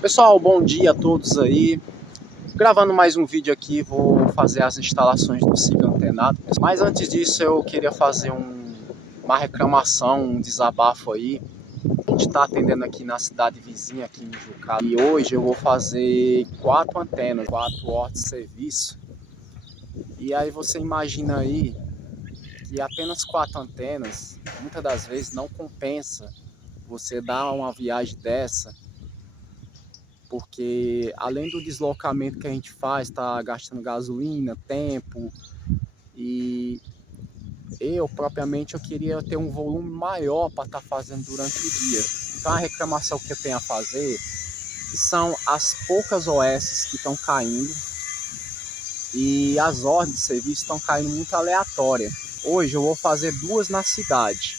Pessoal, bom dia a todos aí. Gravando mais um vídeo aqui, vou fazer as instalações do SIG antenado. Mas antes disso, eu queria fazer uma reclamação, um desabafo aí. A gente está atendendo aqui na cidade vizinha, aqui em Jucá. E hoje eu vou fazer 4 antenas, 4 horas de serviço. E aí você imagina aí que apenas 4 antenas, muitas das vezes não compensa você dar uma viagem dessa, porque além do deslocamento que a gente faz, está gastando gasolina, tempo, e eu propriamente eu queria ter um volume maior para estar fazendo durante o dia. Então a reclamação que eu tenho a fazer são as poucas OS que estão caindo e as ordens de serviço estão caindo muito aleatória. Hoje eu vou fazer 2 na cidade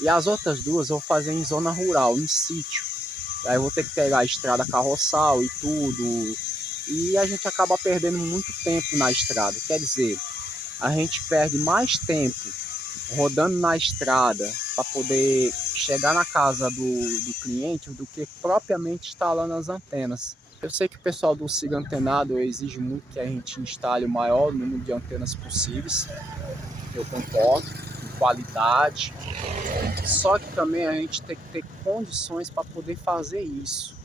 e as outras 2 eu vou fazer em zona rural, em sítio. Aí eu vou ter que pegar a estrada carroçal e tudo. E a gente acaba perdendo muito tempo na estrada. Quer dizer, a gente perde mais tempo rodando na estrada para poder chegar na casa do cliente do que propriamente instalando as antenas. Eu sei que o pessoal do SIG Antenado exige muito que a gente instale o maior número de antenas possíveis. Eu concordo, com qualidade. Só que também a gente tem que ter condições para poder fazer isso.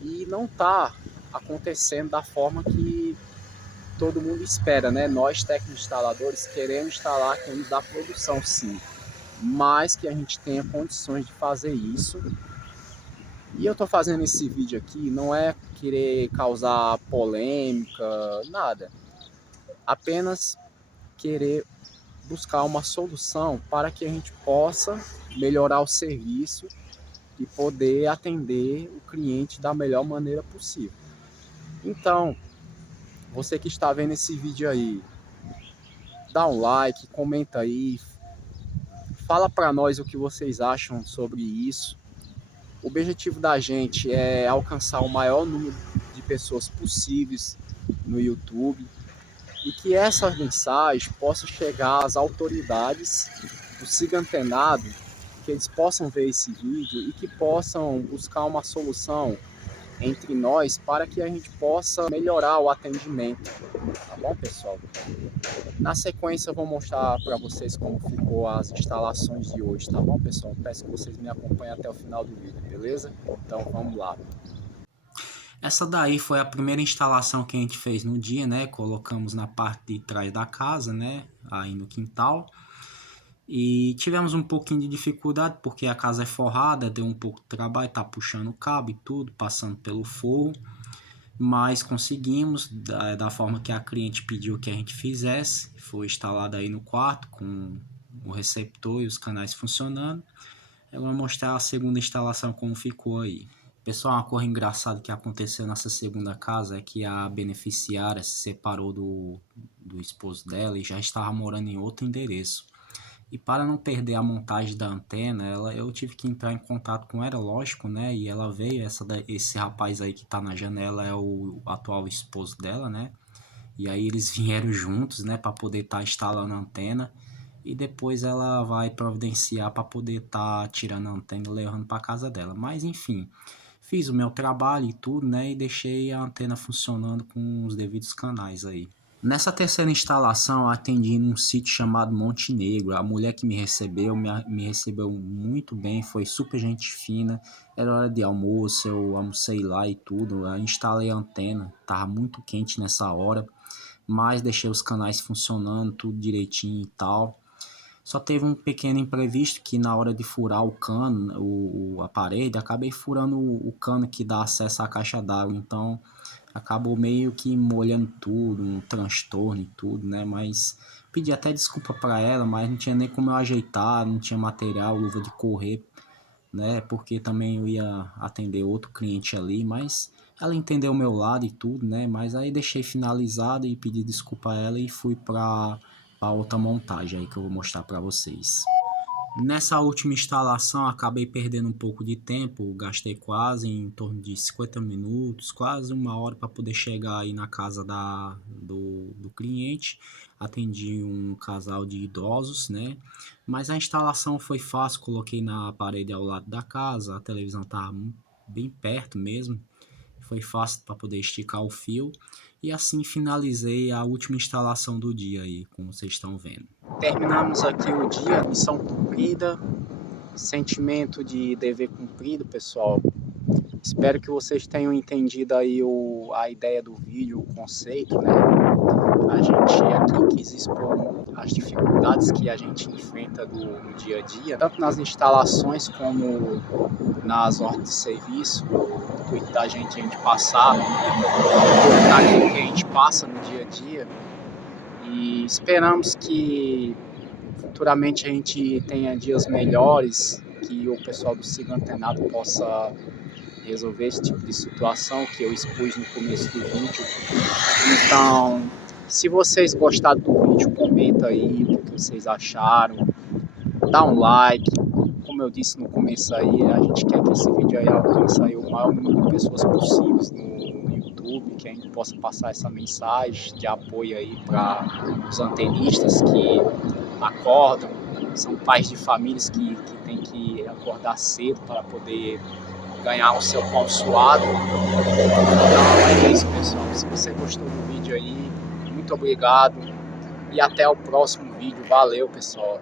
E não está acontecendo da forma que todo mundo espera, né? Nós, técnicos instaladores, queremos instalar, queremos dar produção, sim. Mas que a gente tenha condições de fazer isso. E eu estou fazendo esse vídeo aqui, não é querer causar polêmica, nada. Apenas querer buscar uma solução para que a gente possa melhorar o serviço e poder atender o cliente da melhor maneira possível. Então, você que está vendo esse vídeo aí, dá um like, comenta aí, fala para nós o que vocês acham sobre isso. O objetivo da gente é alcançar o maior número de pessoas possíveis no YouTube e que essa mensagem possa chegar às autoridades do SIG Antenado, que eles possam ver esse vídeo e que possam buscar uma solução entre nós para que a gente possa melhorar o atendimento, tá bom, pessoal? Na sequência eu vou mostrar para vocês como ficou as instalações de hoje, tá bom, pessoal? Peço que vocês me acompanhem até o final do vídeo, beleza? Então vamos lá. Essa daí foi a primeira instalação que a gente fez no dia, né? Colocamos na parte de trás da casa, né? Aí no quintal. E tivemos um pouquinho de dificuldade porque a casa é forrada, deu um pouco de trabalho, tá puxando o cabo e tudo, passando pelo forro. Mas conseguimos, da forma que a cliente pediu que a gente fizesse. Foi instalado aí no quarto com o receptor e os canais funcionando. Eu vou mostrar a segunda instalação como ficou aí. Pessoal, uma coisa engraçada que aconteceu nessa segunda casa é que a beneficiária se separou do esposo dela e já estava morando em outro endereço. E para não perder a montagem da antena, eu tive que entrar em contato com ela, lógico, né? E ela veio, esse rapaz aí que tá na janela é o atual esposo dela, né? E aí eles vieram juntos, né, para poder estar instalando a antena. E depois ela vai providenciar para poder estar tirando a antena e levando para casa dela. Mas enfim, fiz o meu trabalho e tudo, né? E deixei a antena funcionando com os devidos canais aí. Nessa terceira instalação, eu atendi num sítio chamado Monte Negro. A mulher que me recebeu, me recebeu muito bem, foi super gente fina. Era hora de almoço, eu almocei lá e tudo. Eu instalei a antena, tava muito quente nessa hora, mas deixei os canais funcionando, tudo direitinho e tal. Só teve um pequeno imprevisto que na hora de furar o cano, a parede, acabei furando o cano que dá acesso à caixa d'água, então acabou meio que molhando tudo, um transtorno e tudo, né? Mas pedi até desculpa para ela, mas não tinha nem como eu ajeitar, não tinha material, luva de correr, né? Porque também eu ia atender outro cliente ali, mas ela entendeu o meu lado e tudo, né? Mas aí deixei finalizado e pedi desculpa a ela e fui para outra montagem aí que eu vou mostrar para vocês. Nessa última instalação acabei perdendo um pouco de tempo, gastei quase em torno de 50 minutos, quase uma hora para poder chegar aí na casa do cliente. Atendi um casal de idosos, né? Mas a instalação foi fácil, coloquei na parede ao lado da casa, a televisão estava bem perto mesmo. foi fácil para poder esticar o fio. E assim finalizei a última instalação do dia aí, como vocês estão vendo. Terminamos aqui o dia, missão cumprida, sentimento de dever cumprido, pessoal. Espero que vocês tenham entendido aí a ideia do vídeo, o conceito, né? A gente aqui quis expor as dificuldades que a gente enfrenta no dia a dia, tanto nas instalações como nas ordens de serviço, o intuito da gente passar naquilo que a gente passa no dia a dia. E esperamos que futuramente a gente tenha dias melhores, que o pessoal do Siga Antenado possa resolver esse tipo de situação que eu expus no começo do vídeo. Então, se vocês gostaram do vídeo, comenta aí o que vocês acharam, dá um like. Como eu disse no começo aí, a gente quer que esse vídeo aí alcance aí o maior número de pessoas possíveis no YouTube, que a gente possa passar essa mensagem de apoio aí para os antenistas que acordam, são pais de famílias que têm que acordar cedo para poder ganhar o seu pão suado. Então é isso, pessoal. Se você gostou do vídeo aí, muito obrigado e até o próximo vídeo. Valeu, pessoal.